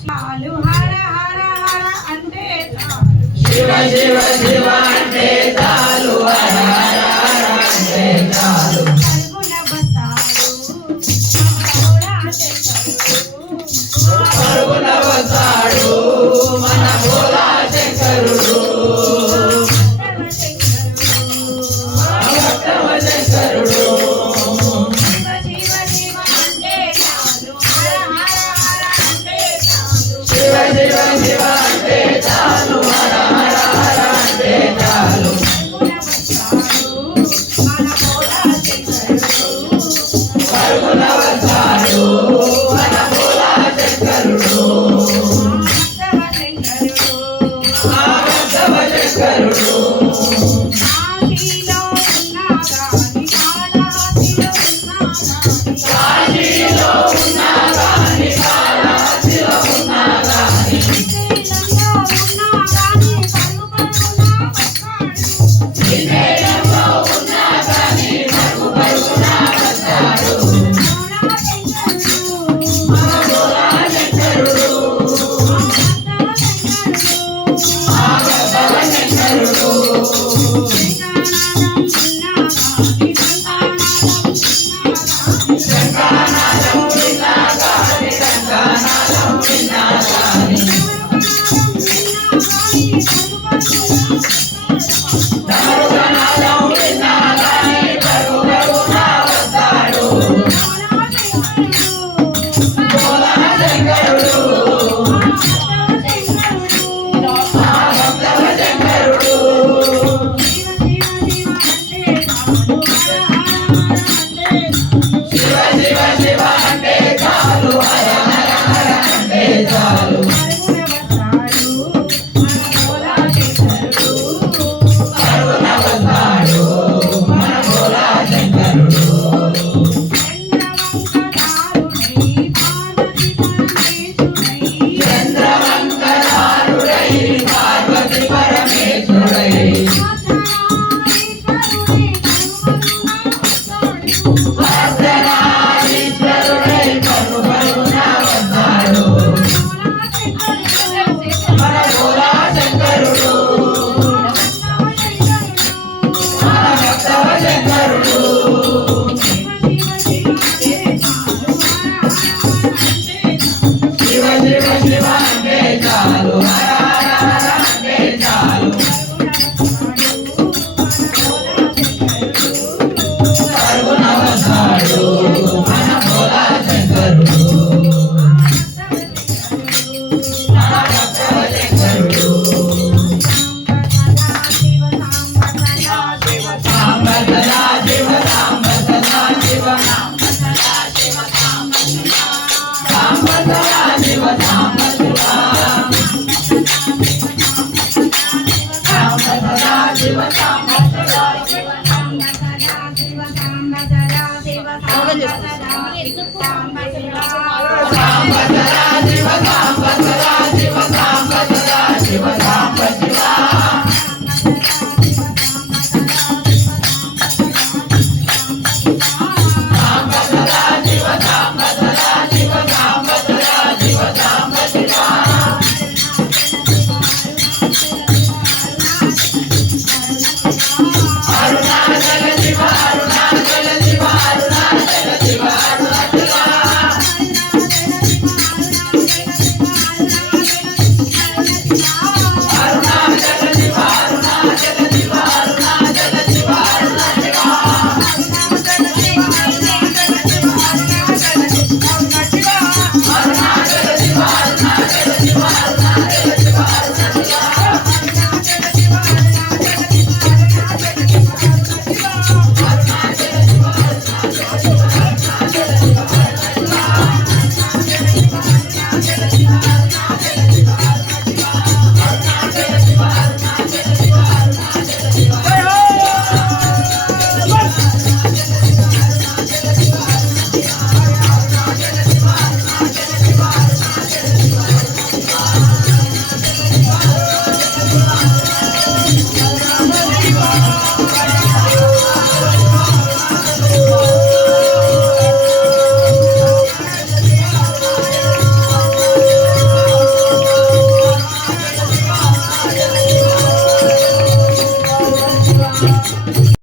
చాలు హర హర హర అంటే శివ శివ శివ అంటే చాలు హర హర హర అంటే చాలు పరుగున వస్తాడు మన భోలా శంకరుడు భక్తవ శంకరుడు శివ శివ శివ అంటే చాలు హర హర హర అంటే చాలు పరుగున వస్తాడు మన భోలా శంకరుడు భక్తవ శంకరుడు కాశీలో ఉన్నా గాని కాళహస్తిలో ఉన్నా గాని శ్రీశైలంలో ఉన్నా గాని పరుగు పరుగున వస్తాడు మన భోలా శంకరుడు భక్తవ శంకరుడు శంఖనాదం విన్నా గాని శంఖనాదం విన్నా గాని